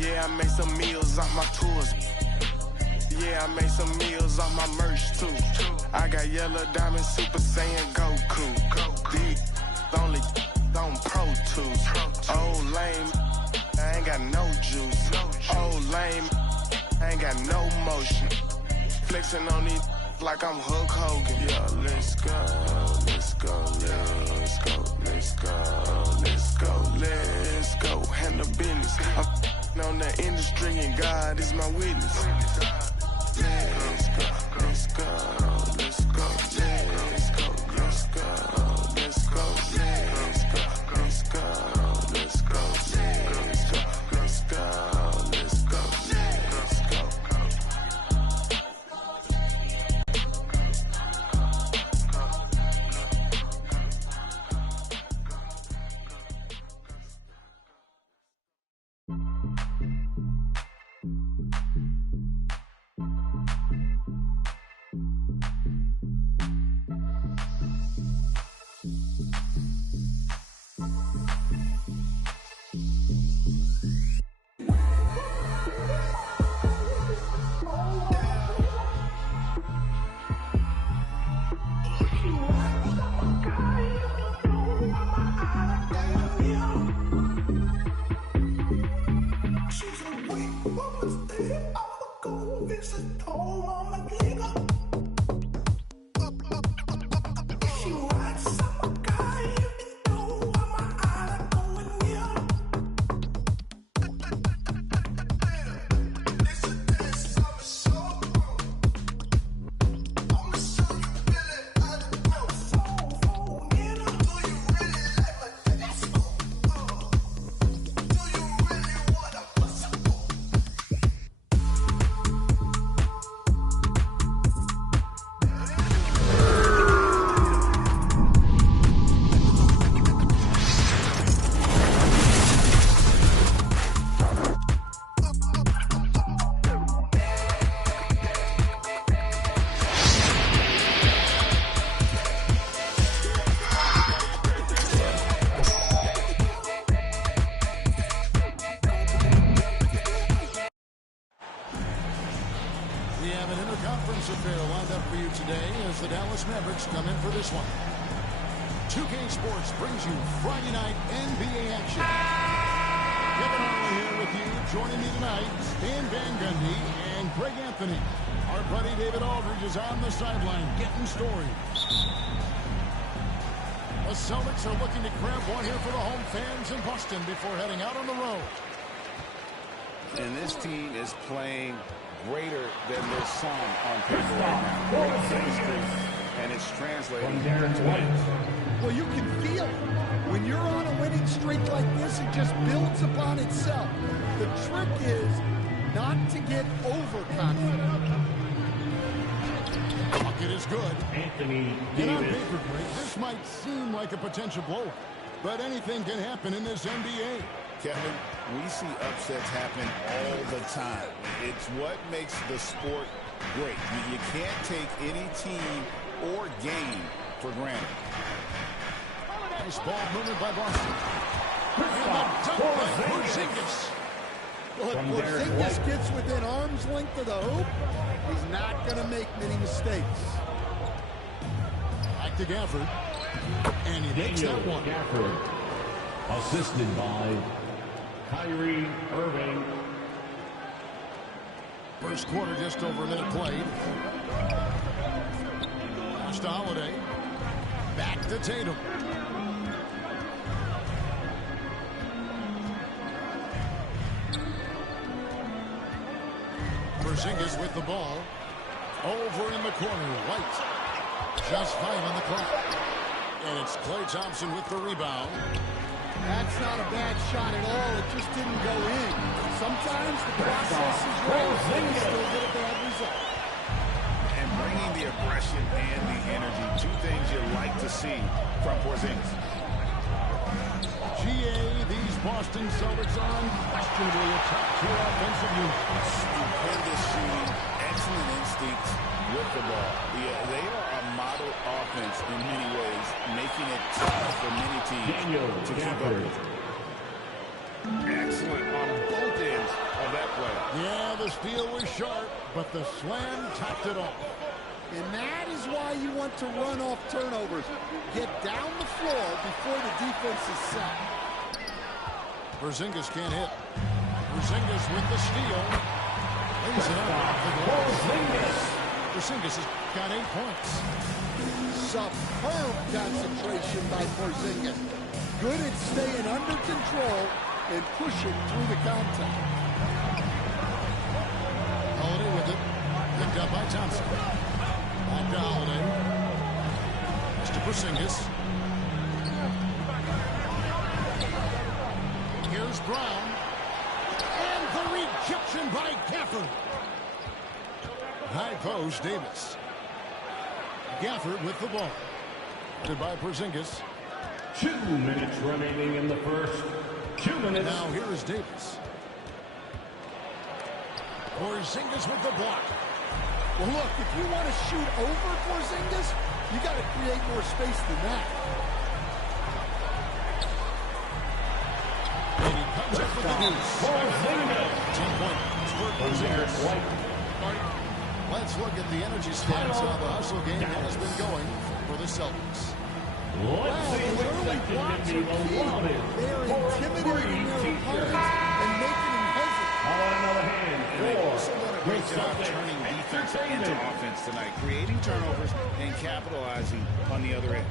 Yeah, I made some meals off my tours. Yeah, I made some meals off my merch too. I got yellow diamond Super Saiyan Goku. These only on Pro Tools. Oh lame, I ain't got no juice. Oh lame, I ain't got no motion. Flexing on these like I'm Hulk Hogan. Yeah, let's go, let's go, let's go, let's go, let's go, let's go. Handle business. I'm on the industry and God is my witness. Let's go, let's go, let's go, let's go, let's go, let's go, let's go, let's go, let's go, let's go, let's go, let's go, let's go. The Dallas Mavericks come in for this one. 2K Sports brings you Friday night NBA action. Kevin Harlan here with you. Joining me tonight, Stan Van Gundy and Greg Anthony. Our buddy David Aldridge is on the sideline getting stories. The Celtics are looking to grab one here for the home fans in Boston before heading out on the road. And this team is playing greater than their song on paper right now. Great chemistry, and it's translating to wins. Well, you can feel it. When you're on a winning streak like this, it just builds upon itself. The trick is not to get overconfident. Bucket is good. Anthony And on paper, Greg, this might seem like a potential blow, but anything can happen in this NBA. Kevin, we see upsets happen all the time. It's what makes the sport great. You can't take any team or game for granted. Nice ball movement by Boston. And the dunk by Porzingis. Well, if Porzingis gets within arm's length of the hoop, he's not going to make many mistakes. Back to Gafford. And he makes that one. Gafford, assisted by Kyrie Irving. First quarter, just over a minute played. Pass to Holiday. Back to Tatum. Porzingis with the ball. Over in the corner, White. Just 5 on the clock. And it's Klay Thompson with the rebound. That's not a bad shot at all. It just didn't go in. Sometimes the process is wrong, and you still get a bad result. And bringing the aggression and the energy, two things you like to see from Porzingis. GA, these Boston Celtics are unquestionably a top-tier offensive unit. Stupendous shooting, excellent instincts with the ball. They are a model offense in many ways, making it tough for many teams to keep up with. Excellent on both ends The steal was sharp, but the slam topped it off. And that is why you want to run off turnovers. Get down the floor before the defense is set. Porzingis can't hit. Porzingis with the steal. Lays it up off the glass. Porzingis has got 8 points. Superb concentration by Porzingis. Good at staying under control and pushing through the contact. Holiday with it. Picked up by Thompson. Back to Holiday. To Porzingis. Here's Brown. And the rejection by Gafford. High post, Davis. Gafford with the ball. Goodbye, Porzingis. 2 minutes remaining in the first. 2 minutes. Now here is Davis. Porzingis with the block. Well, look, if you want to shoot over Porzingis, you got to create more space than that. And he comes up with the deuce. 10-point spurt Porzingis. Let's look at the energy stats. How the hustle game has been going for the Celtics. Let's see Those what's early blocks are key. They're intimidating their opponents and making them hesitate. How about another hand? They also done a great job turning defense into offense tonight, creating turnovers and capitalizing on the other end.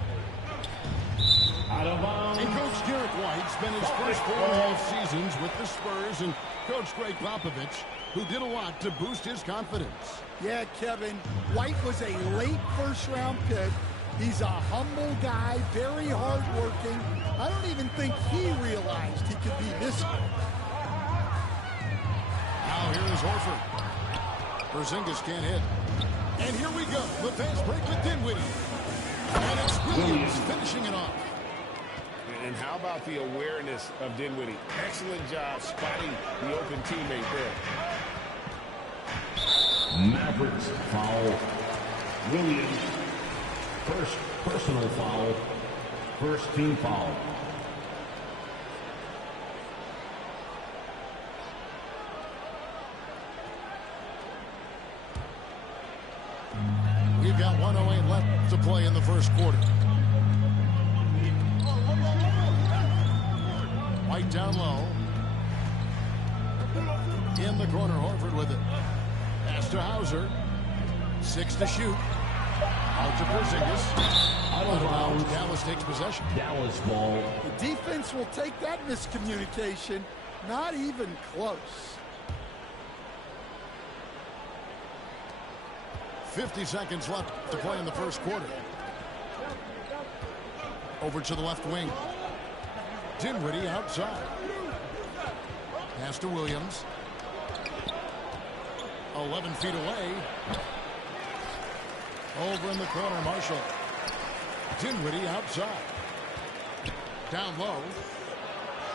Out of bounds. And Coach Derek White spent his first 4.5 seasons with the Spurs and Coach Greg Popovich, who did a lot to boost his confidence. Yeah, Kevin, White was a late first-round pick. He's a humble guy, very hard-working. I don't even think he realized he could be this good. Now here is Horford. Porzingis can't hit. And here we go. The fast break with Dinwiddie. And it's Williams finishing it off. And how about the awareness of Dinwiddie? Excellent job spotting the open teammate there. Mavericks foul. Williams. First personal foul. First team foul. We've got 1:08 left to play in the first quarter. White down low. In the corner, Horford with it. Pass to Hauser. 6 to shoot. Out to Porzingis. Out of bounds. Dallas takes possession. Dallas ball. The defense will take that miscommunication. Not even close. 50 seconds left to play in the first quarter. Over to the left wing. Dinwiddie outside. Pass to Williams. 11 feet away. Over in the corner, Marshall. Dinwiddie outside. Down low.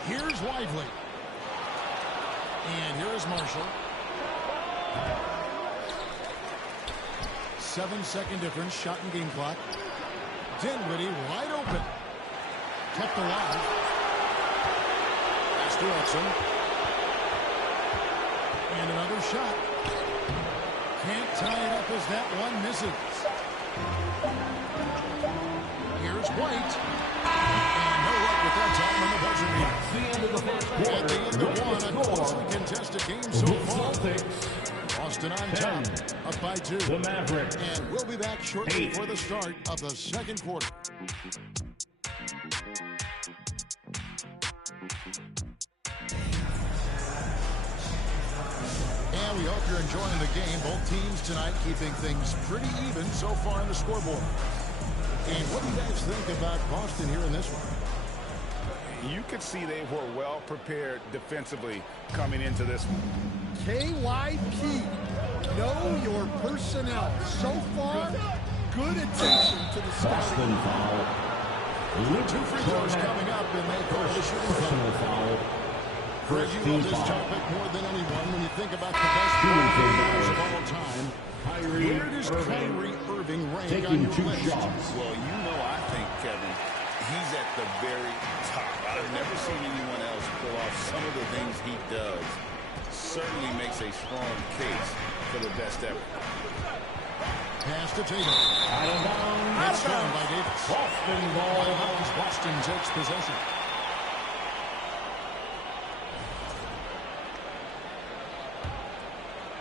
Here's Lively. And here is Marshall. 7-second difference, shot and game clock. Dinwiddie wide open. Kept alive. Pass to Exum. And another shot. Can't tie it up as that one misses. Here's White. And no luck with that time on the buzzer beater. The end of the first quarter. At the end of one, a closely contested game so far. Boston on top, up by 2. The Mavericks. And we'll be back shortly for the start of the second quarter. And we hope you're enjoying the game. Both teams tonight keeping things pretty even so far in the scoreboard. And what do you guys think about Boston here in this one? You could see they were well prepared defensively coming into this one. KYP, know your personnel. So far, good attention to the Boston scouting. foul. 2 free throws coming up, and they call the shooting Personal foul. Greg, First you team love this foul. topic more than anyone when you think about the best Shooting players of foul. all time. Kyrie Where does Irving Kyrie Irving rank on taking your 2 list? shots. Well, you know, I think, Kevin, he's at the very top. I've never seen anyone else pull off some of the things he does certainly makes a strong case for the best ever. Pass to Tatum. Out of bounds. It's thrown by Davis. Boston ball. Boston takes possession.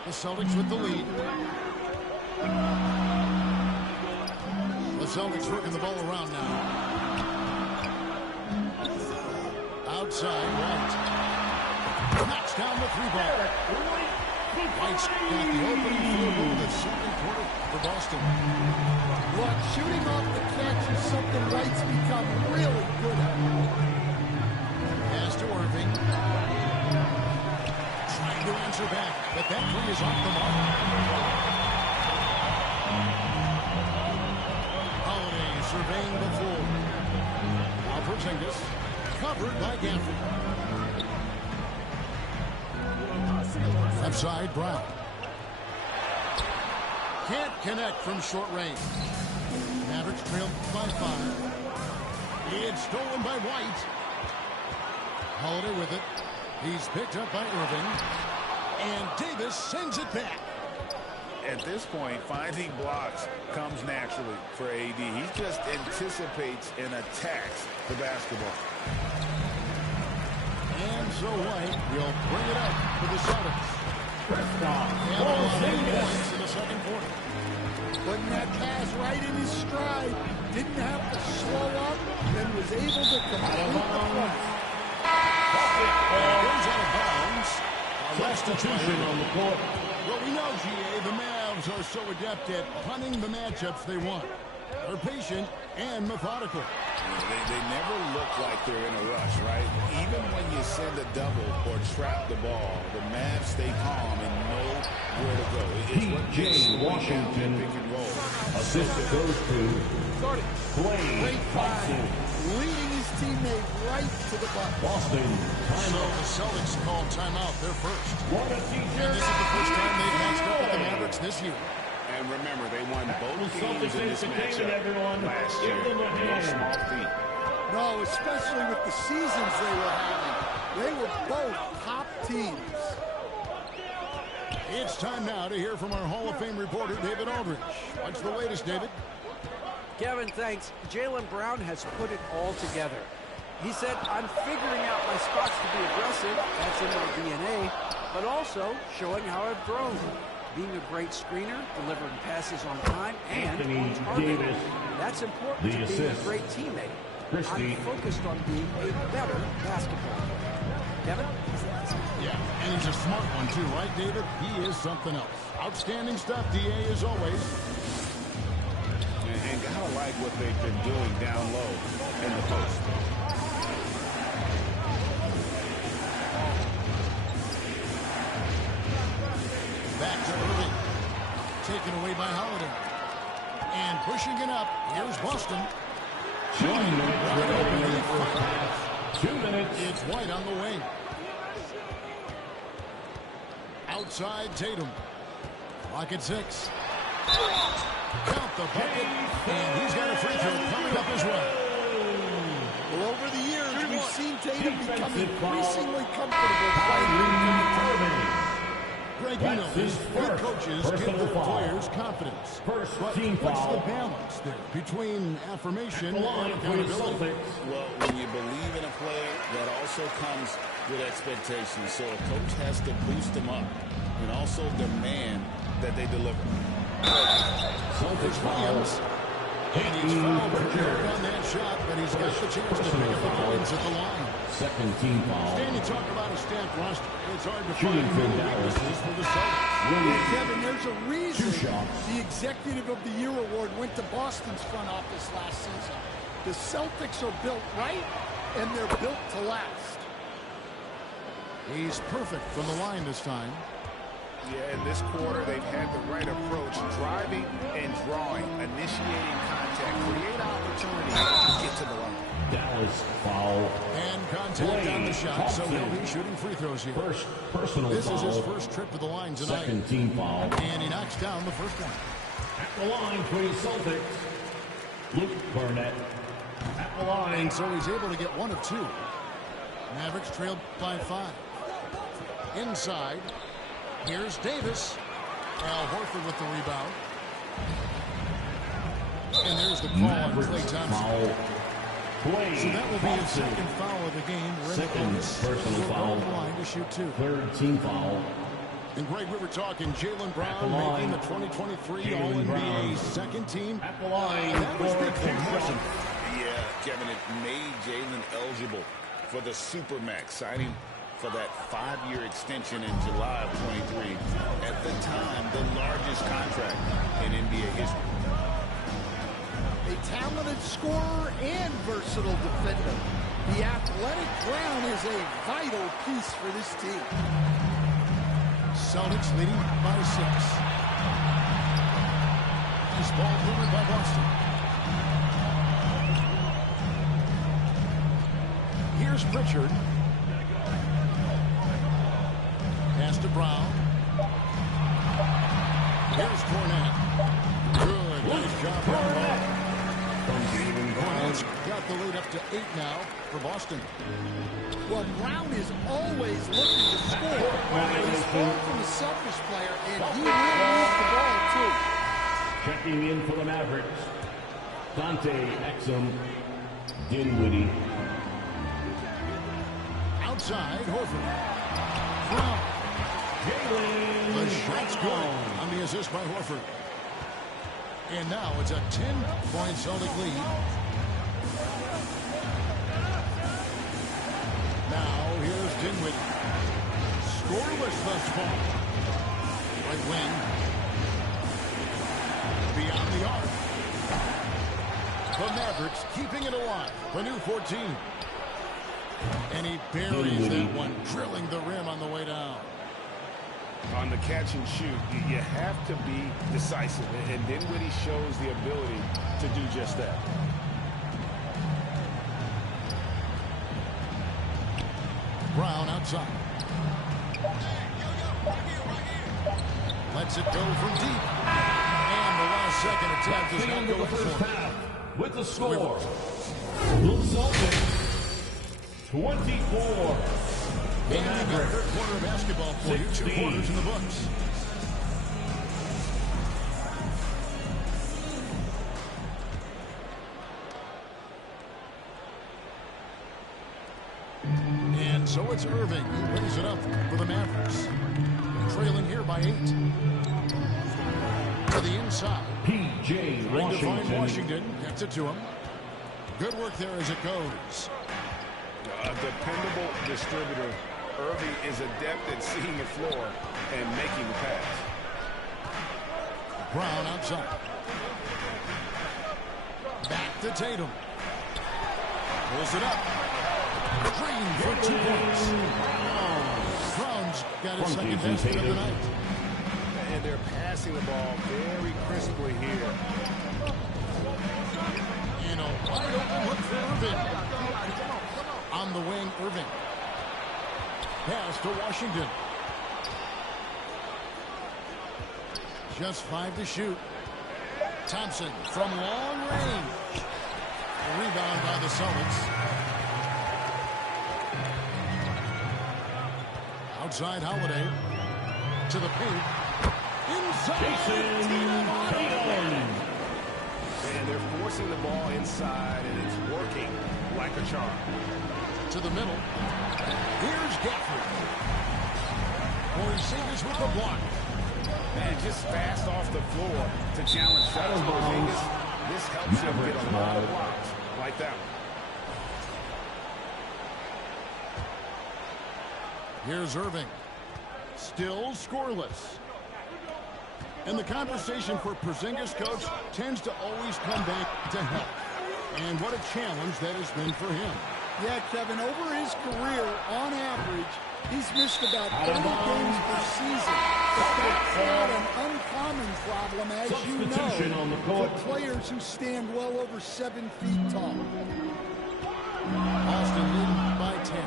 The Celtics with the lead. The Celtics working the ball around now. Outside, White. Knocks down the three ball. White's got the opening field goal the second quarter for Boston. Look, shooting off the catch is something White's become really good at. Pass to Irving. Trying to answer back, but that three is off the mark. Holiday surveying the floor. Now for Zingas. Covered by Gafford. Left side, Brown. Can't connect from short range. Mavericks trail by 5. It's stolen by White. Holiday with it. He's picked up by Irving. And Davis sends it back. At this point, finding blocks comes naturally for AD. He just anticipates and attacks the basketball. And so White will bring it up for the Celtics. And points in the second quarter. Putting that pass right in his stride. Didn't have to slow up and was able to complete the play. Goes out of bounds. Substitution on the court. Well, we know, GA, the Mavs are so adept at punting the matchups they want. They're patient and methodical. They never look like they're in a rush, right? Even when you send a double or trap the ball, the Mavs stay calm and know where to go. P.J. Washington. Pick and roll. Assist goes to Clay Thompson. Leading his teammate right to the bucket. Boston. So Timeout. the Celtics call timeout. They're first. What a And teacher. this is the first time they've matched up with the Mavericks this year. And remember, they won both The games Celtics in this entertainment, matchup everyone. last Give year. them a No hand. small feat. No, especially with the seasons they were having. They were both top teams. It's time now to hear from our Hall of Fame reporter, David Aldridge. What's the latest, David? Kevin, thanks. Jaylen Brown has put it all together. He said, I'm figuring out my spots to be aggressive. That's in my DNA. But also showing how I've grown. Being a great screener, delivering passes on time, and Anthony on target. Davis, That's important the to being a assist. great teammate. Christie. I'm focused on being a better basketball player. Kevin? Yeah, and he's a smart one too, right, David? He is something else. Outstanding stuff, DA, as always. And gotta like what they've been doing down low in the post. Back to Irving. Taken away by Holiday. And pushing it up, here's Boston. 2 minutes remaining in the first half. 2 minutes. It's White on the wing. Outside Tatum. Clock at 6. Count the bucket. And he's got a free throw coming up as well. Well, over the years, we've seen Tatum become increasingly comfortable playing. Greg, you know That's this. his Good first coaches give personal their foul. players confidence. First But team what's foul. the balance there between affirmation The and line for the accountability? Celtics. Well, when you believe in a play, that also comes with expectations. So a coach has to boost them up and also demand that they deliver. Celtics foul. And he's fouled on that shot, but he's got the chance to pick up the points at the line. Second team foul. Stan, you talk about a stacked roster. It's hard to Shooting find for many Dallas. weaknesses for the Celtics. Williams. Kevin, there's a reason 2 shots. the Executive of the Year award went to Boston's front office last season. The Celtics are built right, and they're built to last. He's perfect from the line this time. Yeah, in this quarter, they've had the right approach, driving and drawing, initiating contact, create opportunity to get to the line. Dallas foul. And contact on the shot, so he'll be shooting free throws here. First personal This is his foul. first trip to the line tonight. Second team foul. And he knocks down the first one. At the line for the Celtics. Luke Burnett. At the line. And so he's able to get one of 2. Mavericks trailed by 5. Inside. Here's Davis. Al Horford with the rebound. And there's the call on Klay Thompson. So that will be his second foul of the game. Second personal foul. Line to shoot two. Third team foul. And Greg, we were talking Jaylen Brown making the 2023 All-NBA second team. At the line. That was big for him. Yeah, Kevin, it made Jaylen eligible for the Supermax, signing for that 5-year extension in July of 23. At the time, the largest contract in NBA history. A talented scorer and versatile defender. The athletic Brown is a vital piece for this team. Celtics leading by 6. Nice ball delivered by Boston. Here's Pritchard. Pass to Brown. Here's Cornette. Good. Nice job by Brown. Cornette's got the lead up to 8 now for Boston. Well, Brown is always looking to score. He's far from a selfish player, and he will move the ball, too. Checking in for the Mavericks. Dante Exum. Dinwiddie. Outside, Horford. Brown. The shot's good on the assist by Horford. And now it's a 10-point Celtic lead. Now here's Dinwiddie. Scoreless thus far. Right wing. Beyond the arc. The Mavericks keeping it alive. The new 14. And he buries that one, drilling the rim on the way down. On the catch and shoot, you have to be decisive, and Dinwiddie shows the ability to do just that. Brown outside. Lets it go from deep. And the last second attempt does not go for it. With the score, the Celtics 24. And we've got third quarter of basketball for you. 2 quarters in the books. And so it's Irving who brings it up for the Mavericks. Trailing here by 8. To the inside. P.J. Washington gets it to him. Good work there as it goes. A dependable distributor. Irving is adept at seeing the floor and making the pass. Brown outside. Back to Tatum. Pulls it up. Green for 2 points. Brown's got his second basket of the night. And they're passing the ball very crisply here. You know, wide open look for Irving. On the wing, Irving. Pass to Washington. Just 5 to shoot. Thompson from long range. A rebound by the Celtics. Outside Holiday. To the paint. Inside. Tatum. And they're forcing the ball inside, and it's working like a charm. To the middle. Here's Gafford. Porzingis with the block. And just fast off the floor to challenge shots. Porzingis, this helps him get a lot of blocks like that one. Here's Irving. Still scoreless. And the conversation for Porzingis, coach, tends to always come back to health. And what a challenge that has been for him. Yeah, Kevin, over his career, on average, he's missed about 30 games per season. But that's not an uncommon problem, as you know, for players who stand well over 7 feet tall. Boston leading by 10.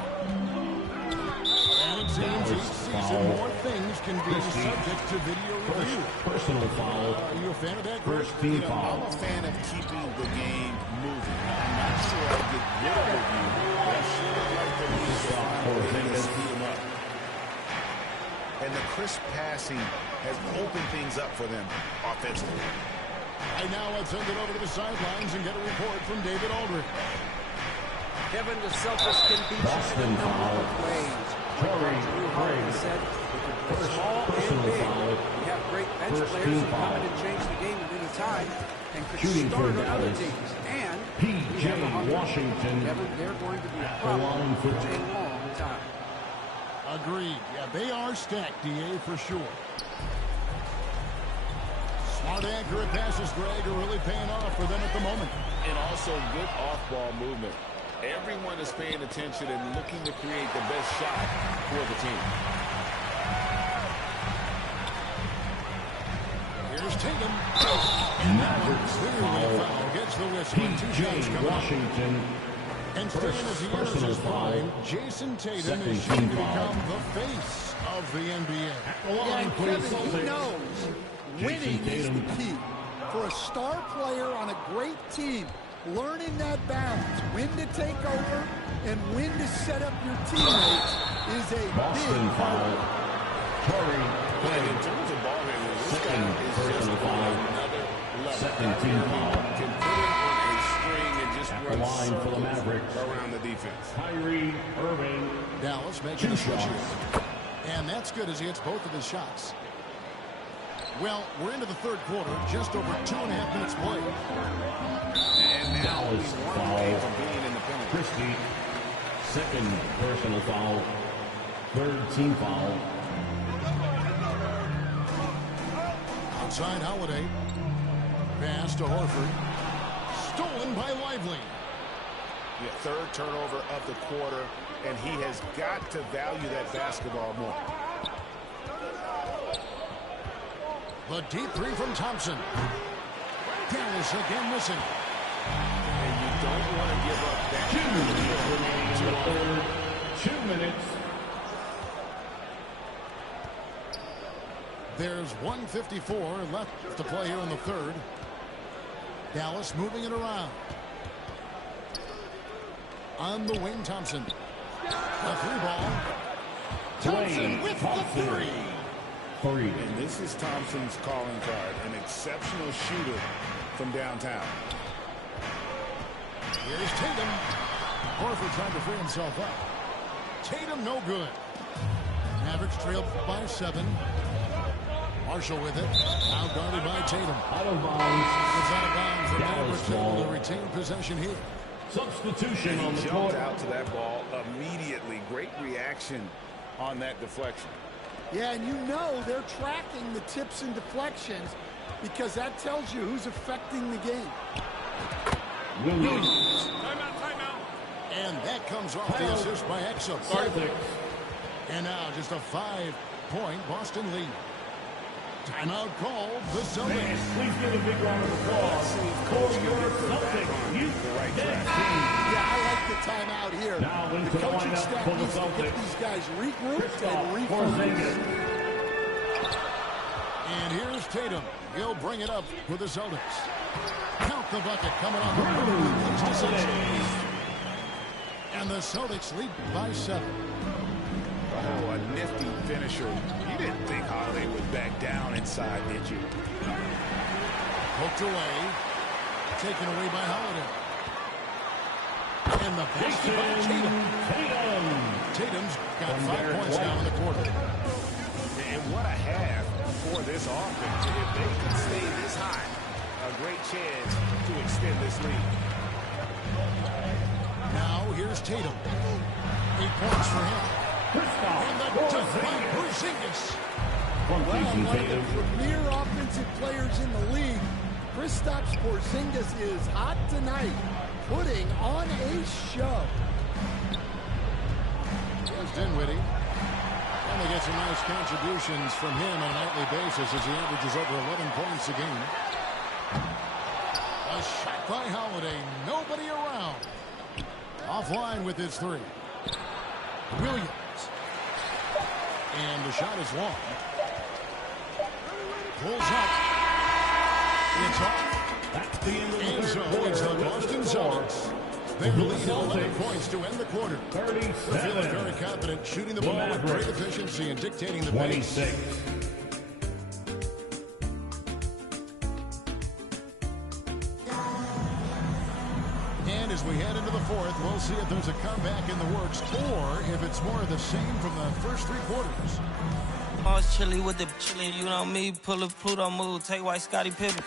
And it seems each season more things can be subject to video review. Personal foul. Are you a fan of that? First team foul. I'm a fan of keeping the game moving. I'm not sure I'll get rid of review, but I sure like the reason to speed them up. the crisp passing has opened things up for them offensively. And now let's send it over to the sidelines and get a report from David Aldridge. Kevin, the Celtics can beat you in a number of ways. Drew Holiday said, it's small and big. We have great bench players who come in and change the game at any time and could start on other teams. And we have a Washington. Kevin, they're going to be a problem for a long time. Agreed. Yeah, they are stacked, DA, for sure. Smart, accurate passes, Greg, are really paying off for them at the moment. And also good off-ball movement. Everyone is paying attention and looking to create the best shot for the team. Here's Tatum. And that one clearly a foul. Gets the whistle. Two shots coming Washington. And staying as he enters his line, Jason Tatum is shooting to become the face of the NBA. Yeah, Kevin, he knows winning is the key. For a star player on a great team, learning that balance, when to take over and when to set up your teammates is a big part. And in terms of ball handling, this guy is just on another level. Second team foul. Can put it on a string and just run line for the Mavericks around the defense. Kyrie Irving. Dallas making a switch here. And that's good as he hits both of his shots. Well, we're into the third quarter, just over 2.5 minutes played. And now he's one away from being in the penalty. Christie, second personal foul, third team foul. Outside Holiday. Pass to Horford. Stolen by Lively. Yeah, third turnover of the quarter, and he has got to value that basketball more. The deep three from Thompson. Dallas again missing. And you don't want to give up that. 2 minutes remaining in the third. 2 minutes. There's 1:54 left to play here in the third. Dallas moving it around. On the wing, Thompson. A three ball. Thompson with the three. And this is Thompson's calling card, an exceptional shooter from downtown. Here's Tatum. Horford trying to free himself up. Tatum no good. Mavericks trailed by 7. Marshall with it. Now guarded by Tatum. Out of bounds. It's out of bounds. The Mavericks able to retain possession here. Substitution on the Jumped court. out to that ball immediately. Great reaction on that deflection. Yeah, and you know they're tracking the tips and deflections because that tells you who's affecting the game. Williams. Timeout. And that comes off the assist by Exum. And now just a 5-point Boston lead. Timeout called the Celtics. Please give a big round of applause for your Celtics. You Yeah, I like the timeout here. Now into The the coaching lineup staff for the needs to get Celtics. these guys regrouped and refocused. And here's Tatum. He'll bring it up for the Celtics. Count the bucket coming off. And the Celtics lead by 7. Oh, a nifty finisher. You didn't think Holiday would back down inside, did you? Poked away. Taken away by Holiday. And the basket by Tatum. Tatum's got 5 points now in the quarter. And what a half for this offense. If they can stay this high, a great chance to extend this lead. Now here's Tatum. 8 points for him. And the dunk by Porzingis. Well, one of the premier offensive players in the league, Kristaps Porzingis is hot tonight, putting on a show. Here's Dinwiddie. And they get some nice contributions from him on a nightly basis as he averages over 11 points a game. A shot by Holiday. Nobody around. Offline with his 3. Williams. And the shot is long. Pulls up. It's off. That's the end of the And third so quarter. it's the Boston Celtics They lead 11 points to end the quarter. 37. They're feeling very confident, shooting the ball with great efficiency and dictating the pace. 26. And as we head into the fourth, we'll see if there's a comeback in the works or if it's more of the same from the first three quarters. I was chilly with the chillin', you know me, pull a Pluto move, take white Scottie Pippen.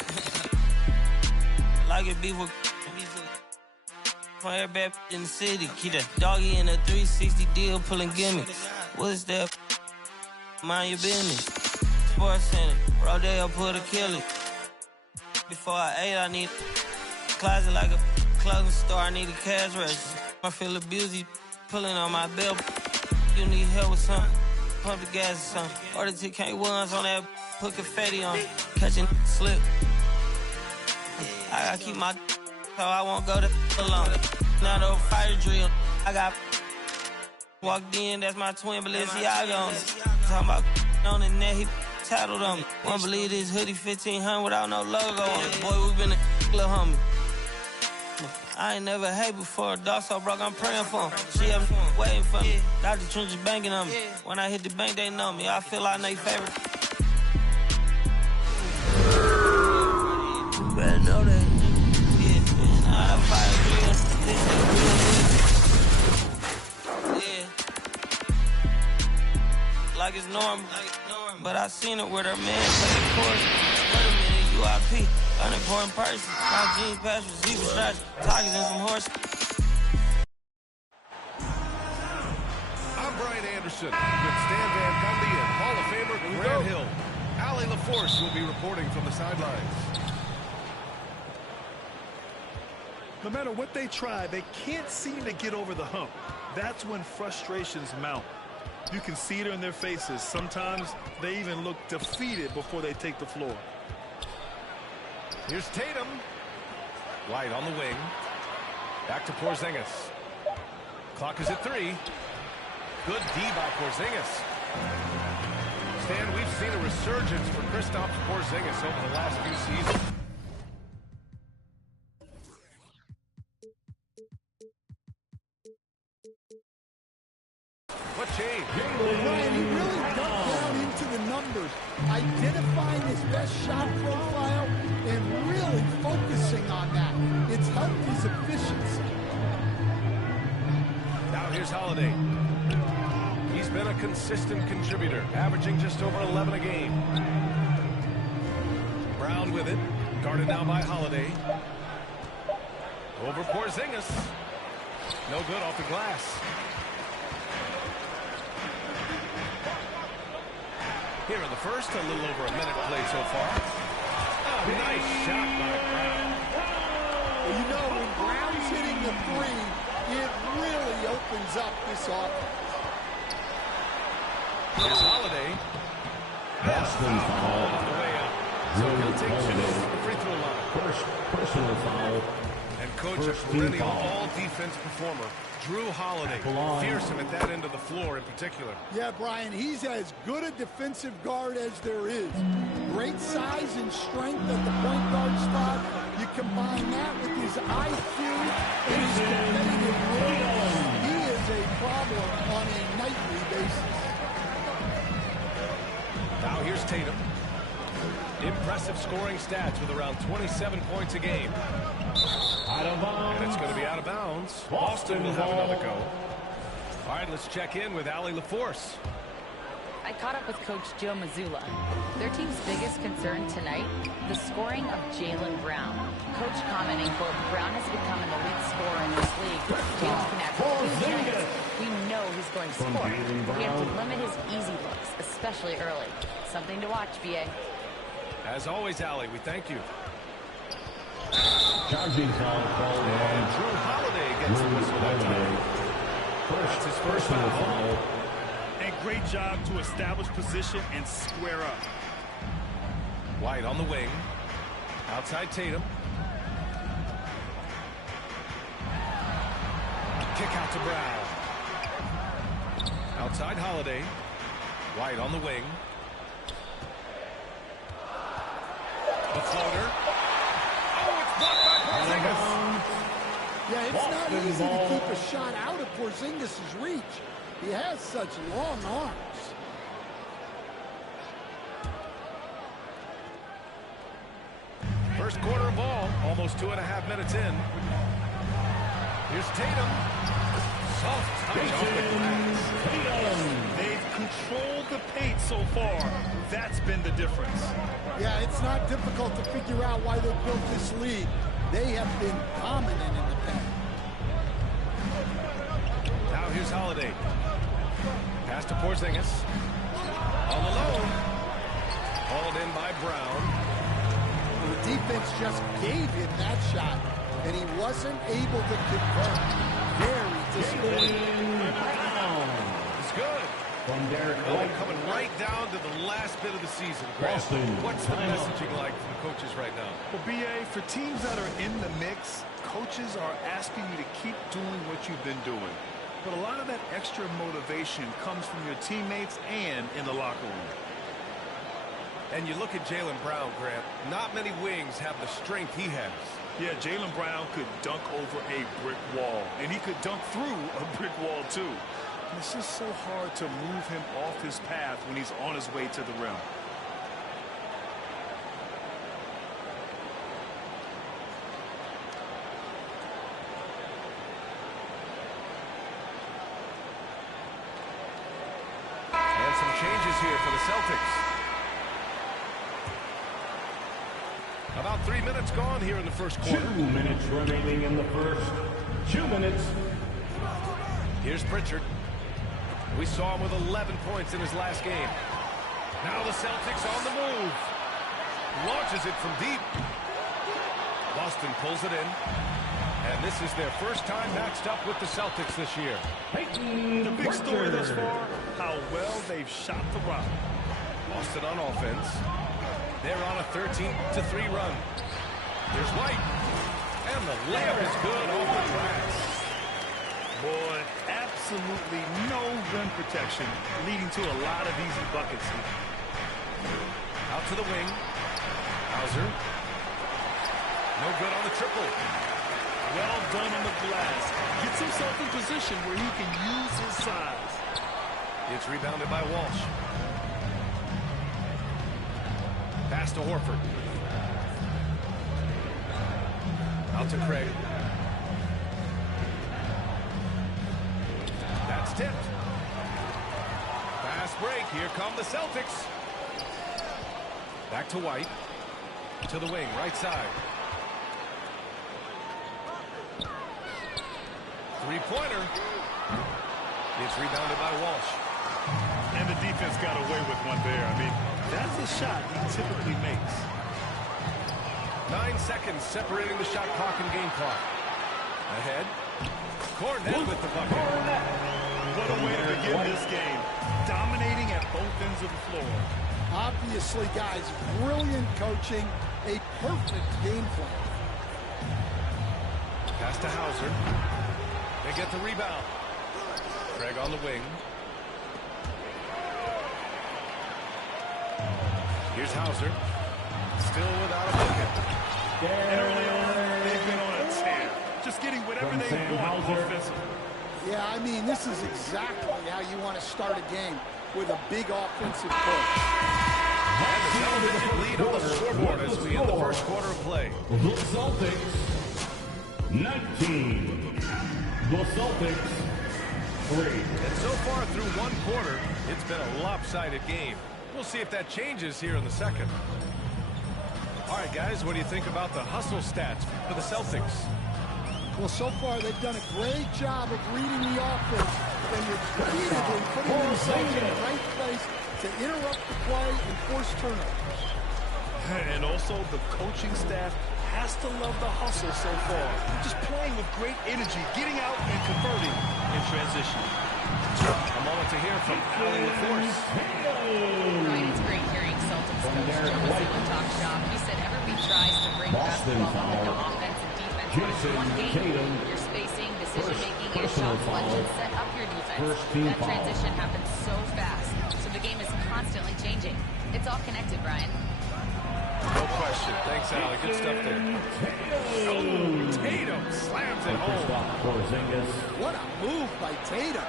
Like it beef with from every bad in the city. Keep that doggy in a 360 deal, pulling gimme. What's that? Mind your business. Sports Center, Rodeo put a kill it. Before I ate, I need a closet like a clothing store, I need a cash register. I feel abused, pulling on my belt. You need help with something? Pump the gas or something. Order TK1s on that, put confetti on it. Catching slip. I gotta keep my so I won't go to alone. Now the fire drill. I got walked in, that's my twin Balenciaga on it. Talking about on the net, he tattled on me. Won't believe this hoodie 1500 without no logo on it. Boy, we been a little homie. I ain't never hate before. Dog so broke, I'm praying for him. She up waiting for me. Dr. Trench is banking on me. When I hit the bank, they know me. I feel like they favorite. You better know that. Yeah, fire drill. Yeah. Like it's normal. But I seen it with her man play the course. Wait a minute, UIP. Unimportant person. My jeans pass with zebra stripes, tigers and some horses. I'm Brian Anderson with Stan Van Gundy and Hall of Famer Grant Hill. Allie LaForce will be reporting from the sidelines. No matter what they try, they can't seem to get over the hump. That's when frustrations mount. You can see it in their faces. Sometimes they even look defeated before they take the floor. Here's Tatum. White on the wing. Back to Porzingis. Clock is at 3. Good D by Porzingis. Stan, we've seen a resurgence for Kristaps Porzingis over the last few seasons. What change? Brian, he really got down into the numbers, identifying his best shot profile and really focusing on that. It's helped his efficiency. Now here's Holiday. He's been a consistent contributor, averaging just over 11 a game. Brown with it, guarded now by Holiday. Over Porzingis. No good off the glass. Here in the first, a little over a minute played so far. Oh, nice shot by Brown. Well, you know, when Brown's hitting the three, it really opens up this offense. Here's Holiday. Boston foul. Off the way up. So he'll take 2 from the free throw line. First personal foul. And coach, a perennial all-defense performer, Drew Holiday, fearsome at that end of the floor in particular. Yeah, Brian, he's as good a defensive guard as there is. Great size and strength at the point guard spot. You combine that with his IQ and his competitive willingness. He is a problem on a nightly basis. Now here's Tatum. Impressive scoring stats with around 27 points a game. Out of bounds. And it's going to be out of bounds. Boston will have another go. All right, let's check in with Allie LaForce. I caught up with Coach Joe Mazzulla. Their team's biggest concern tonight, the scoring of Jaylen Brown. Coach commenting, quote, Brown has become an elite scorer in this league. James can have huge nights. We know he's going to score. We have to limit his easy looks, especially early. Something to watch, BA. As always, Allie, we thank you. Charging foul called on. Drew Holiday gets the whistle that time. First his personal foul. And great job to establish position and square up. White on the wing. Outside Tatum. Kick out to Brown. Outside Holiday. White on the wing. The floater. Oh, it's blocked by Porzingis. Yeah, it's not easy to keep a shot out of Porzingis' reach. He has such long arms. First quarter ball, almost 2.5 minutes in. Here's Tatum. Soft touch off the glass. They've controlled the paint so far. That's been the difference. Yeah, it's not difficult to figure out why they built this lead. They have been dominant in the paint. Now here's Holiday. Pass to Porzingis. All alone. Hauled in by Brown. The defense just gave him that shot, and he wasn't able to convert. Very disappointing. It's good. Coming right down to the last bit of the season, Grant. What's the messaging like from the coaches right now? Well, BA, for teams that are in the mix, coaches are asking you to keep doing what you've been doing. But a lot of that extra motivation comes from your teammates and in the locker room. And you look at Jaylen Brown, Grant, not many wings have the strength he has. Yeah, Jaylen Brown could dunk over a brick wall, and he could dunk through a brick wall, too. And it's just so hard to move him off his path when he's on his way to the rim. And some changes here for the Celtics. About 3 minutes gone here in the first quarter. 2 minutes remaining in the first. 2 minutes. Here's Pritchard. We saw him with 11 points in his last game. Now the Celtics on the move. Launches it from deep. Boston pulls it in. And this is their first time matched up with the Celtics this year. The big story thus far, how well they've shot the rock. Boston on offense. They're on a 13-3 run. Here's White. And the layup is good off the glass. Boy, absolutely no rim protection, leading to a lot of easy buckets. Out to the wing. Hauser. No good on the triple. Well done on the glass. Gets himself in position where he can use his size. It's rebounded by Walsh. Pass to Horford. Out to Craig. That's tipped. Fast break. Here come the Celtics. Back to White. To the wing, right side. Three-pointer. It's rebounded by Walsh. And the defense got away with one there. I mean, that's a shot he typically makes. 9 seconds separating the shot clock and game clock. Ahead. Cornet with the bucket. What a way to begin this game. Dominating at both ends of the floor. Obviously, guys, brilliant coaching, a perfect game plan. Pass to Hauser. They get the rebound. Craig on the wing. Here's Hauser. Still without a bucket. And early on, they've been on a tear. Just getting whatever they want offensively. Yeah, I mean, this is exactly how you want to start a game, with a big offensive push. And the television lead on the scoreboard as we end the first quarter of play. The Celtics, 19. The Celtics, 3. And so far through one quarter, it's been a lopsided game. We'll see if that changes here in the second. All right, guys, what do you think about the hustle stats for the Celtics? Well, so far they've done a great job of reading the offense and repeatedly putting themselves in the right place to interrupt the play and force turnovers. And also the coaching staff has to love the hustle so far. Just playing with great energy, getting out and converting in transition. A moment to hear from Allie LaForce. Ryan, it's great hearing Celtics coach Joe Mazzulla talk shop. He said everybody tries to bring basketball into offense and defense. But it's one game. Your spacing, decision-making, your shots, lunges, set up your defense. That transition happens so fast. So the game is constantly changing. It's all connected, Brian. No question. Thanks, Allie. Good stuff there. Oh, Tatum slams brings it home. What a move by Tatum.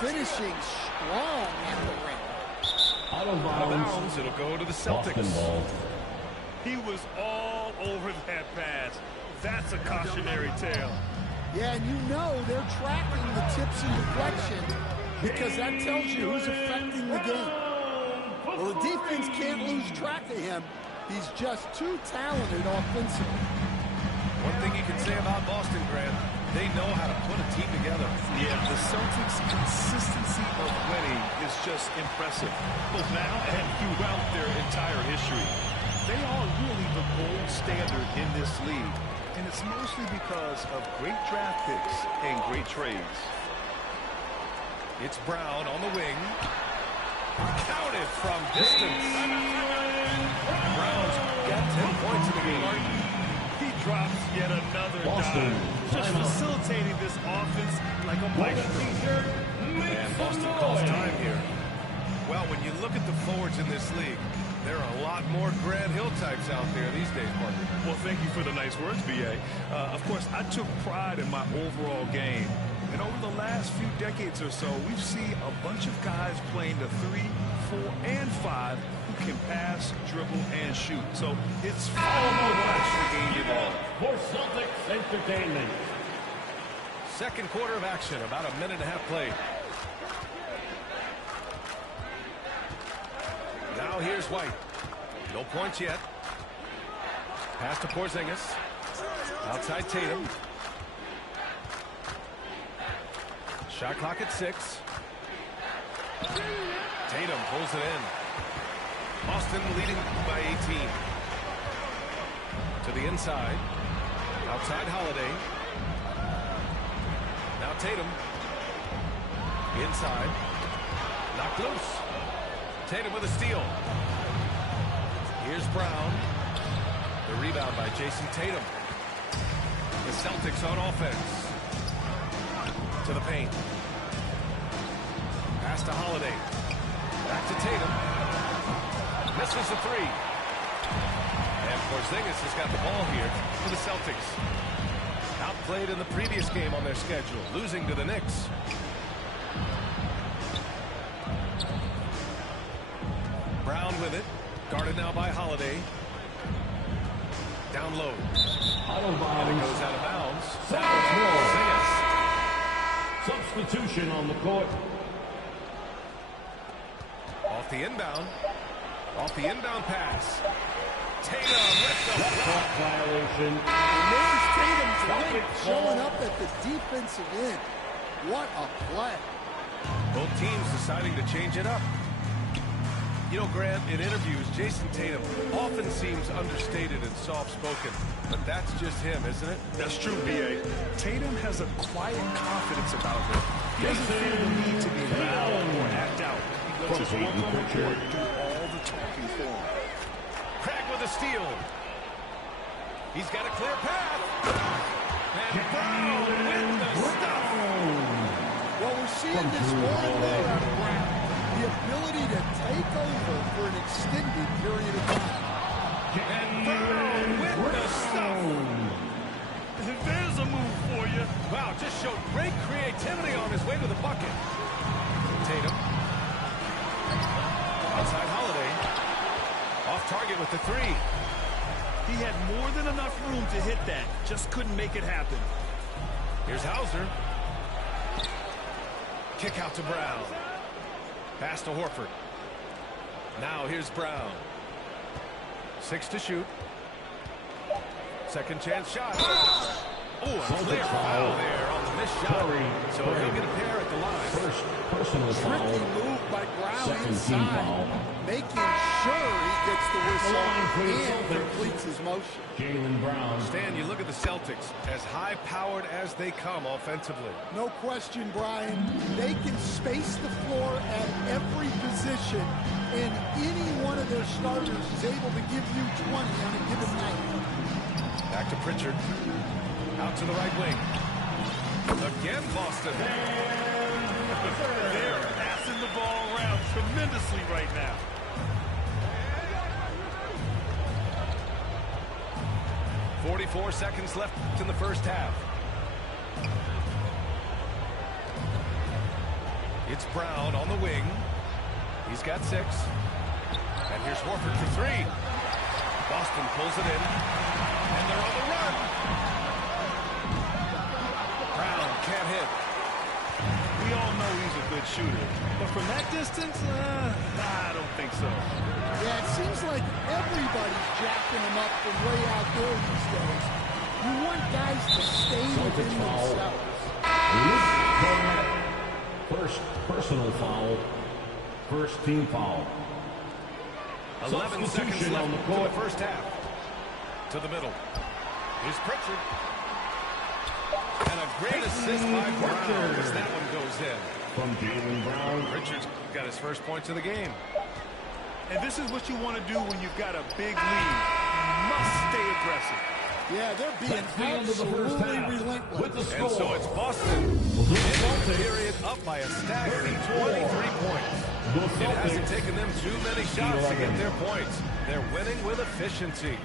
Finishing strong in the ring. Out of bounds. It'll go to the Celtics. He was all over that pass. That's a cautionary tale. Yeah, and you know they're tracking the tips and deflections because that tells you who's affecting the game. Well, the defense can't lose track of him. He's just too talented offensively. One thing you can say about Boston, Grant, they know how to put a team together. Yeah, the Celtics' consistency of winning is just impressive, both now and throughout their entire history. They are really the gold standard in this league, and it's mostly because of great draft picks and great trades. It's Brown on the wing. Counted from distance. Brown's got 10 points in the game. He drops yet another dime, just facilitating this offense like a maestro. And Boston calls time here. Well, when you look at the forwards in this league, there are a lot more Grant Hill types out there these days, Parker. Well, thank you for the nice words, B.A. Of course, I took pride in my overall game. And over the last few decades or so, we've seen a bunch of guys playing the 3, 4, and 5 who can pass, dribble, and shoot. So it's fun to watch the game evolve. For Celtics Entertainment. Second quarter of action, about a minute and a half played. Now here's White. No points yet. Pass to Porzingis. Outside Tatum. Shot clock at 6. Tatum pulls it in. Boston leading by 18. To the inside. Outside Holiday. Now Tatum. Inside. Knocked loose. Tatum with a steal. Here's Brown. The rebound by Jason Tatum. The Celtics on offense. To the paint. Pass to Holiday. Back to Tatum. Misses the 3. And Porzingis has got the ball here for the Celtics. Outplayed in the previous game on their schedule, losing to the Knicks. Brown with it. Guarded now by Holiday. Down low. And it goes out of bounds. Porzingis. Substitution on the court. Off the inbound. Off the inbound pass. Tatum with the block. Violation. And there's Tatum's length showing up at the defensive end. What a play. Both teams deciding to change it up. You know, Grant, in interviews, Jason Tatum often seems understated and soft-spoken. But that's just him, isn't it? That's true, B.A. Tatum has a quiet confidence about him. He doesn't feel the need to be loud or act out. He lets his work on the court do all the talking for him. Craig with a steal. He's got a clear path. And Brown with the stuff. Well, we're seeing this more and more out of Brown. The ability to take over for an extended period of time. And Brown with the stuff. There's a move for you. Wow, just showed great creativity on his way to the bucket. Tatum. Outside Holiday. Off target with the 3. He had more than enough room to hit that. Just couldn't make it happen. Here's Hauser. Kick out to Brown. Pass to Horford. Now here's Brown. 6 to shoot. Second chance shot. Oh, a clear foul there on the missed shot. So he'll get a pair at the line. First personal foul. Tricky move by Brown Second team inside, foul. making sure he gets the whistle and completes his motion. Jaylen Brown. Stan, you look at the Celtics, as high-powered as they come offensively. No question, Brian. They can space the floor at every position, and any one of their starters is able to give you 20 on a given night. Back to Pritchard. Out to the right wing. Again, Boston. They're passing the ball around tremendously right now. .44 seconds left in the first half. It's Brown on the wing. He's got 6. And here's Horford for 3. Boston pulls it in. And they're on the run. Brown can't hit. We all know he's a good shooter. But from that distance, I don't think so. Yeah, it seems like everybody's jacking him up from way out there these days. You want guys to stay within themselves. First personal foul. First team foul. 11 seconds left to the first half. To the middle. Here's Pritchard. And a great assist by Brown as that one goes in. From Jaylen Brown. Pritchard's got his first points of the game. And this is what you want to do when you've got a big lead. You must stay aggressive. Yeah, they're being absolutely relentless. With the score. And so it's Boston in the period up by a staggering 23 points. It hasn't taken them too many shots to get their points. They're winning with efficiency.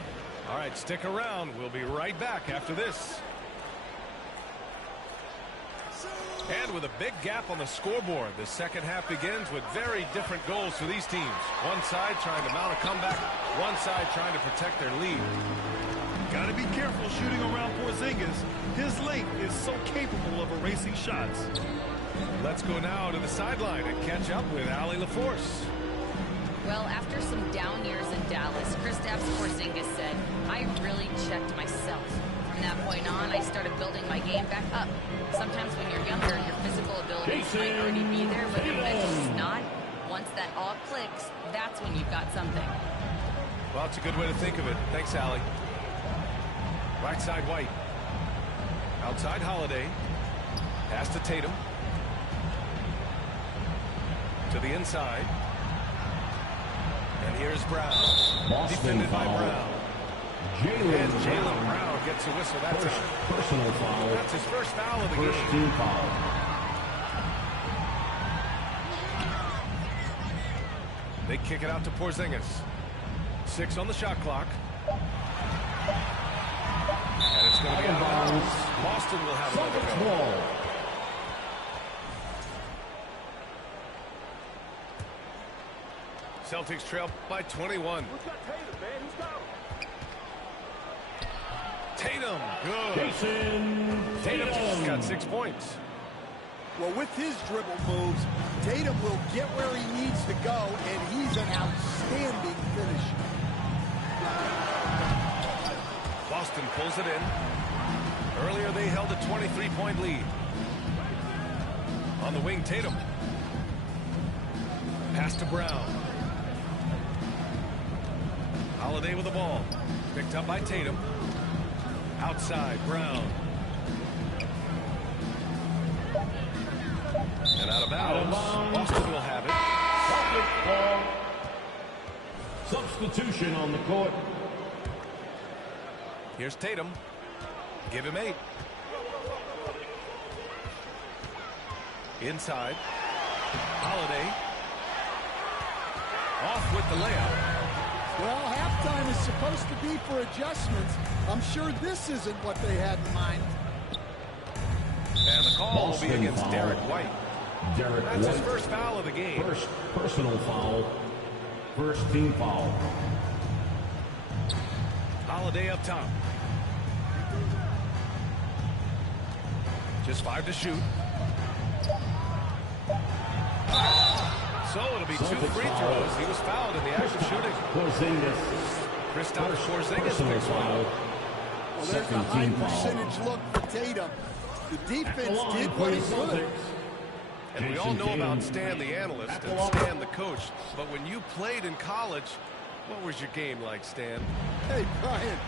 All right, stick around. We'll be right back after this. And with a big gap on the scoreboard, the second half begins with very different goals for these teams. One side trying to mount a comeback, one side trying to protect their lead. Got to be careful shooting around Porzingis. His length is so capable of erasing shots. Let's go now to the sideline and catch up with Allie LaForce. Well, after some down years in Dallas, Kristaps Porzingis said, I really checked myself. From that point on, I started building my game back up. Sometimes when you're younger, your physical abilities might already be there, but your mental's not. Once that all clicks, that's when you've got something. Well, it's a good way to think of it. Thanks, Allie. Right side, White. Outside, Holiday. Pass to Tatum. To the inside. And here's Brown. Boston defended by foul. Brown. And Jaylen Brown gets a whistle that time. Personal foul. That's his first foul of the First game. team foul. They kick it out to Porzingis. 6 on the shot clock. And it's going to be out of bounds. Boston will have another go. Celtics trail by 21. Tatum, good. Tatum just got 6 points. Well, with his dribble moves, Tatum will get where he needs to go, and he's an outstanding finisher. Boston pulls it in. Earlier they held a 23-point lead. On the wing, Tatum. Pass to Brown. Holiday with the ball. Picked up by Tatum. Outside, Brown. And out of bounds. Boston will have it. Substitution on the court. Here's Tatum. Give him 8. Inside. Holiday. Off with the layup. Well, halftime is supposed to be for adjustments. I'm sure this isn't what they had in mind. And the call will be Boston against foul. Derek White. Derek That's White. his first foul of the game. First personal foul. First team foul. Holiday up top. Just 5 to shoot. So it'll be 2 free throws. He was fouled in the act of shooting. Porzingis. Kristaps Porzingis Personal picks one foul. up. Well, there's a high percentage look for Tatum. The defense did what it could. And we all know about Stan the analyst and Stan the coach. But when you played in college, what was your game like, Stan? Hey, Brian,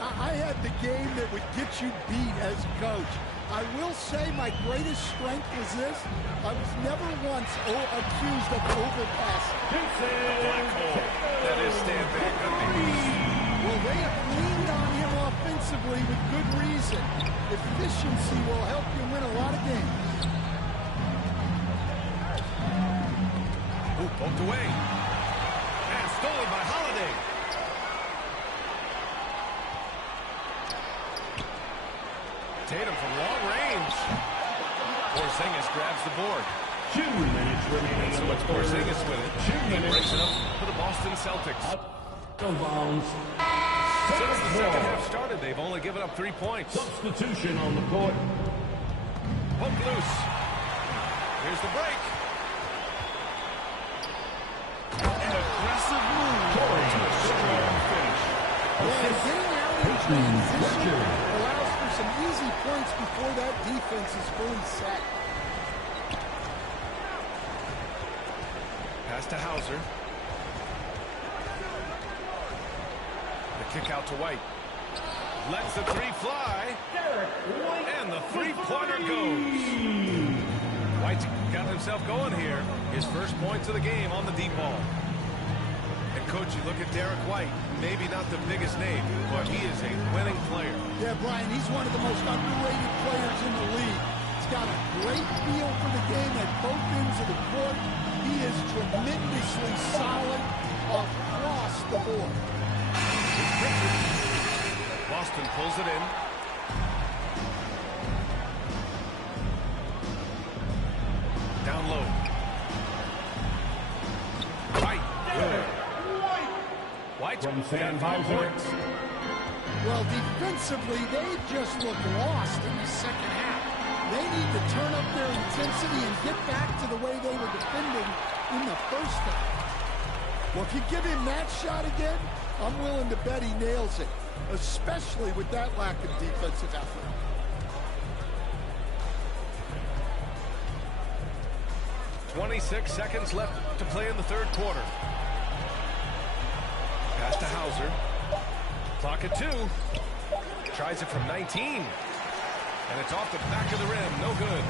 I had the game that would get you beat as a coach. I will say my greatest strength was this. I was never once accused of overpassing. Black hole. That is Stan Van Gundy. Well, they have leaned on him offensively with good reason. Efficiency will help you win a lot of games. Ooh, poked away. And stolen by Holiday. Tatum from long range. Porzingis grabs the board. 2 minutes remaining. So it's Porzingis with it. 2 minutes. Breaks it up for the Boston Celtics. Out of bounds. Since the second half started, they've only given up 3 points. Substitution on the court. Poke loose. Here's the break. An aggressive move to a strong finish. Yeah, getting out in transition allows for some easy points before that defense is fully set. Pass to Hauser. The kick out to White. Lets the three fly. And the three-pointer goes. White's got himself going here. His first points of the game on the deep ball. And, Coach, you look at Derek White. Maybe not the biggest name, but he is a winning player. Yeah, Brian, he's one of the most underrated players in the league. He's got a great feel for the game at both ends of the court. He is tremendously solid across the board. Boston pulls it in. Down low. White. White's From Sam got 5 Hauser. points. Well, defensively, they just looked lost in the second half. They need to turn up their intensity and get back to the way they were defending in the first half. Well, if you give him that shot again, I'm willing to bet he nails it, especially with that lack of defensive effort. .26 seconds left to play in the third quarter. Pass to Hauser. Clock at 2. Tries it from 19. And it's off the back of the rim. No good.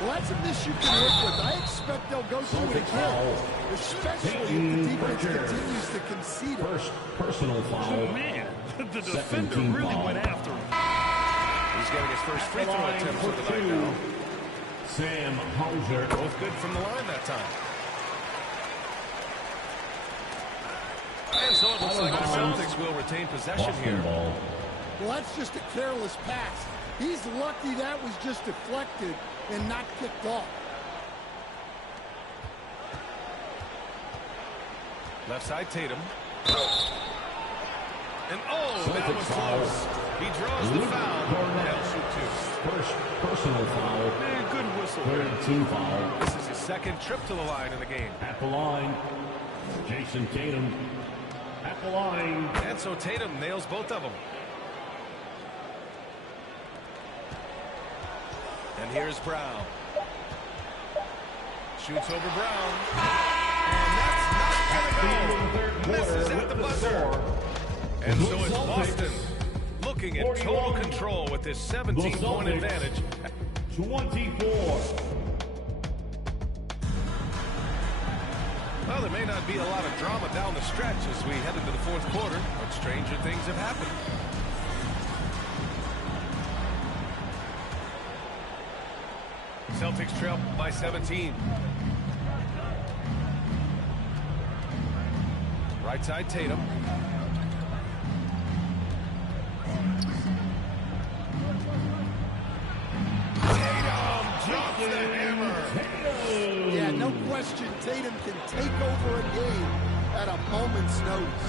Well, that's a miss you can work with. I expect they'll go through it again, especially if the defense continues to concede it. First personal foul. Man, the defender really went after him. He's getting his first free throw attempt of the night now. Sam Hauser. Both good from the line that time. And so it looks like the Celtics will retain possession here. Ball. Well, that's just a careless pass. He's lucky that was just deflected and not kicked off. Left side Tatum. And that was close. He draws the foul. They'll shoot 2. First personal foul. Good whistle. Third team foul. This is his second trip to the line in the game. At the line, Jason Tatum. At the line. And so Tatum nails both of them. And here's Brown. Shoots over Brown. And that's not going to go. Misses at the buzzer. And so it's Boston looking at total control with this 17-point advantage. 24. Well, there may not be a lot of drama down the stretch as we head into the fourth quarter, but stranger things have happened. Celtics trail by 17. Right side Tatum. Tatum drops the hammer. Yeah, no question Tatum can take over a game at a moment's notice.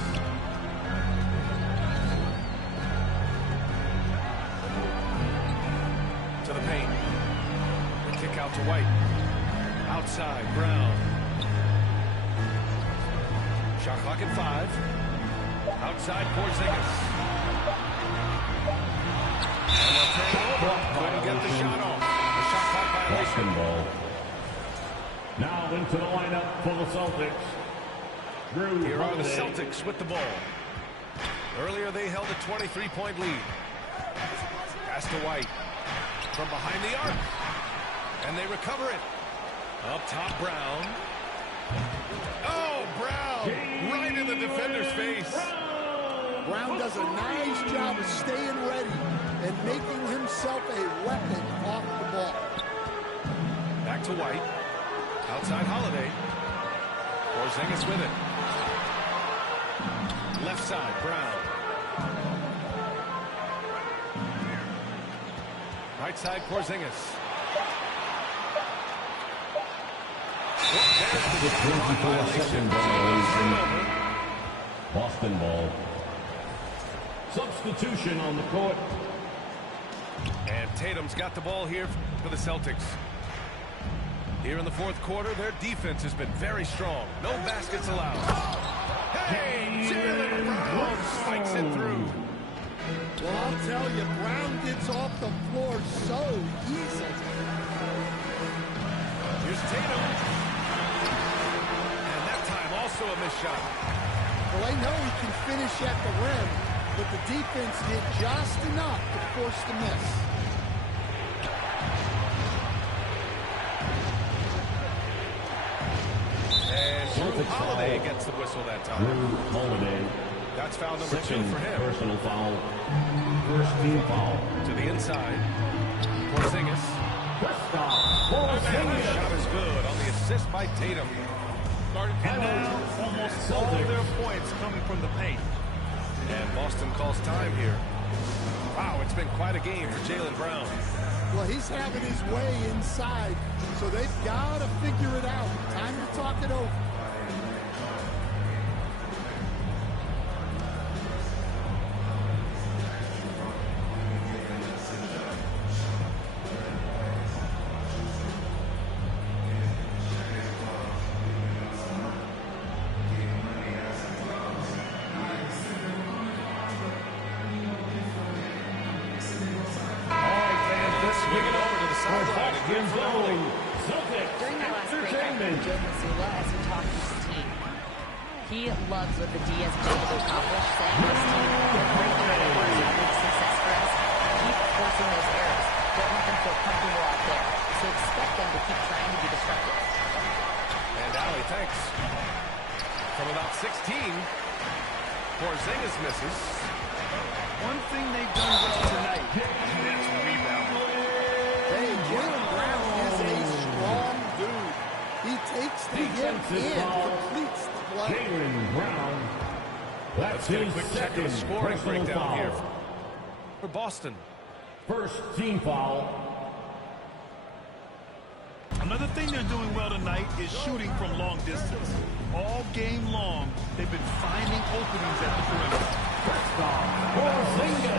To the paint. The kick out to White. Outside, Brown. Shot clock at 5. Outside, Porzingis. And they'll turn it over. Couldn't get the shot off. The shot clock violation. Ball. Now into the lineup for the Celtics. Drew Here are the Holiday. Celtics with the ball. Earlier they held a 23-point lead. Pass to White. From behind the arc. And they recover it. Up top, Brown. Oh, Brown! Right in the defender's face. Brown does a nice job of staying ready and making himself a weapon off the ball. Back to White. Outside Holiday. Porzingis with it. Left side, Brown. Right side, Porzingis. The 24-second violation. Boston ball. Substitution on the court. And Tatum's got the ball here for the Celtics. Here in the fourth quarter, their defense has been very strong. No baskets allowed. Hey, Jaylen Brown spikes it through. Well, I'll tell you, Brown gets off the floor so easily. Here's Tatum. And that time also a missed shot. Well, they know he can finish at the rim, but the defense did just enough to force the miss. And Drew Holiday gets the whistle that time. Drew Holiday. That's foul number Second 2 for him. Personal foul. First team foul. To the inside. Porzingis. And that shot is good on the assist by Tatum. And now almost all their points coming from the paint. And Boston calls time here. Wow, it's been quite a game for Jaylen Brown. Well, he's having his way inside, so they've got to figure it out. Time to talk it over. He loves what the D has been able to accomplish, saying this team can break the records of big success for us. Keep forcing those errors. Don't let them feel comfortable out there. So expect them to keep trying to be disruptive. And Allie, thanks. From about 16, Porzingis misses. One thing they've done well tonight, and that's rebound. Hey, Jaylen Brown is a strong dude. He takes the hit and completes the play. Jaylen Brown. That's Let's get a his quick check of the second scoring personal breakdown foul. here for Boston. First team foul. Another thing they're doing well tonight is shooting from long distance. All game long, they've been finding openings at the perimeter.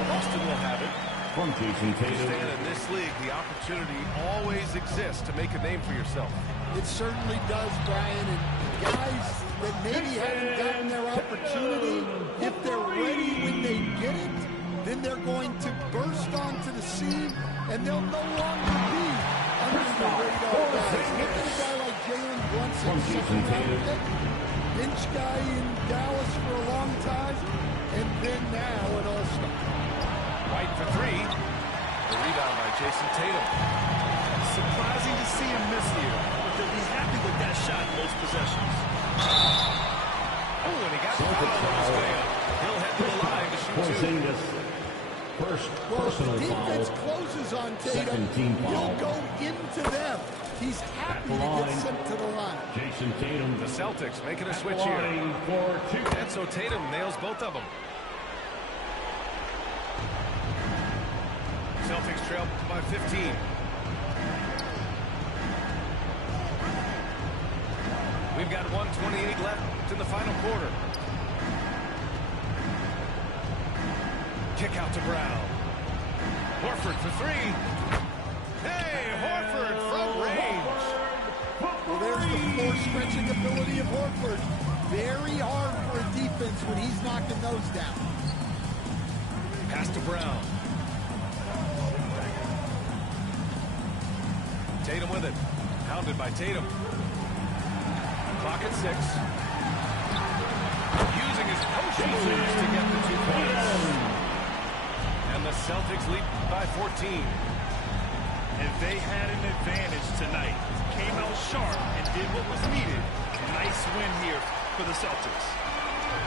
Boston will have it. From Jason Tatum. Stan, in this league, the opportunity always exists to make a name for yourself. It certainly does, Brian. And guys that maybe haven't gotten their opportunity, if they're ready when they get it, then they're going to burst onto the scene, and they'll no longer be under the radar guys. Look at a guy like Jalen Brunson, second-round pick, bench guy in Dallas for a long time, and then now an all-star. White for 3. The rebound by Jason Tatum. Surprising to see him miss here, but they'll be happy with that shot most possessions. Oh, and he got fouled on his way up. He'll head to the line to shoot 2. Porzingis. First personal Defense foul. closes on Second Tatum. team foul. He'll go into them. He's happy to get sent to the line. Jason Tatum. The Celtics making a switch Line here. for 2. And so Tatum nails both of them. Celtics trail by 15. We've got 1:28 left in the final quarter. Kick out to Brown. Horford for 3. Hey, Horford from range. Well, there's the floor-stretching ability of Horford. Very hard for a defense when he's knocking those down. Pass to Brown. Tatum with it. Hounded by Tatum. Clock at 6. Using his post moves to get the 2 points. And the Celtics lead by 14. And they had an advantage tonight. Came out sharp and did what was needed. Nice win here for the Celtics.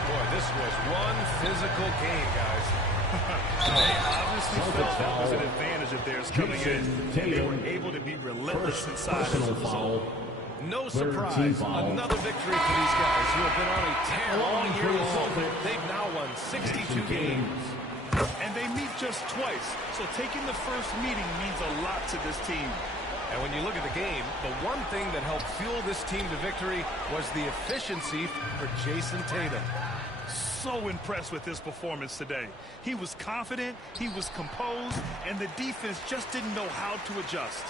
Boy, this was one physical game, guys. They obviously felt that was an advantage of theirs coming in. They were able to be relentless inside as a Personal result. foul. No Third surprise. team foul. Another victory for these guys who have been on a tear all year long. Celtics. They've now won 62 games. And they meet just twice, so taking the first meeting means a lot to this team. And when you look at the game, the one thing that helped fuel this team to victory was the efficiency for Jason Tatum. So impressed with his performance today. He was confident, he was composed, and the defense just didn't know how to adjust.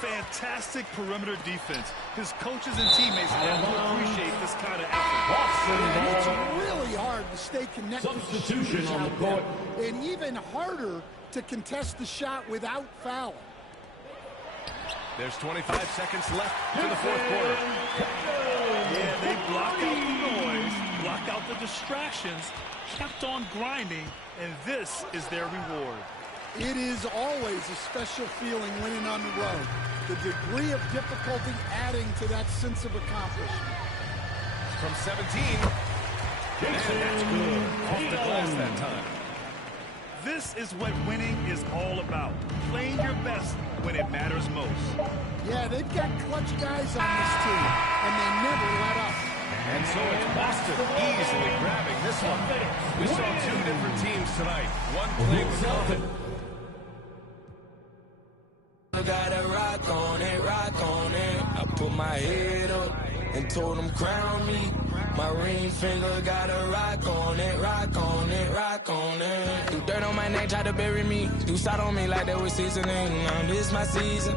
Fantastic perimeter defense. His coaches and teammates have to appreciate this kind of effort. And it's really hard to stay connected. Substitution on the court. And even harder to contest the shot without fouling. There's 25 seconds left in the fourth quarter. Yeah, they blocked out the noise, blocked out the distractions, kept on grinding, and this is their reward. It is always a special feeling winning on the road. The degree of difficulty adding to that sense of accomplishment. From 17. And that's good. Off the glass that time. This is what winning is all about. Playing your best when it matters most. Yeah, they've got clutch guys on this team, and they never let up. And so it's Boston easily grabbing this one. We saw two different teams tonight. One playing with confidence. Gotta rock on it, rock on it. I put my head up and told them crown me. My ring finger gotta rock on it, rock on it, rock on it. Do dirt on my neck, try to bury me. Do shot on me like that was seasoning. Now this my season.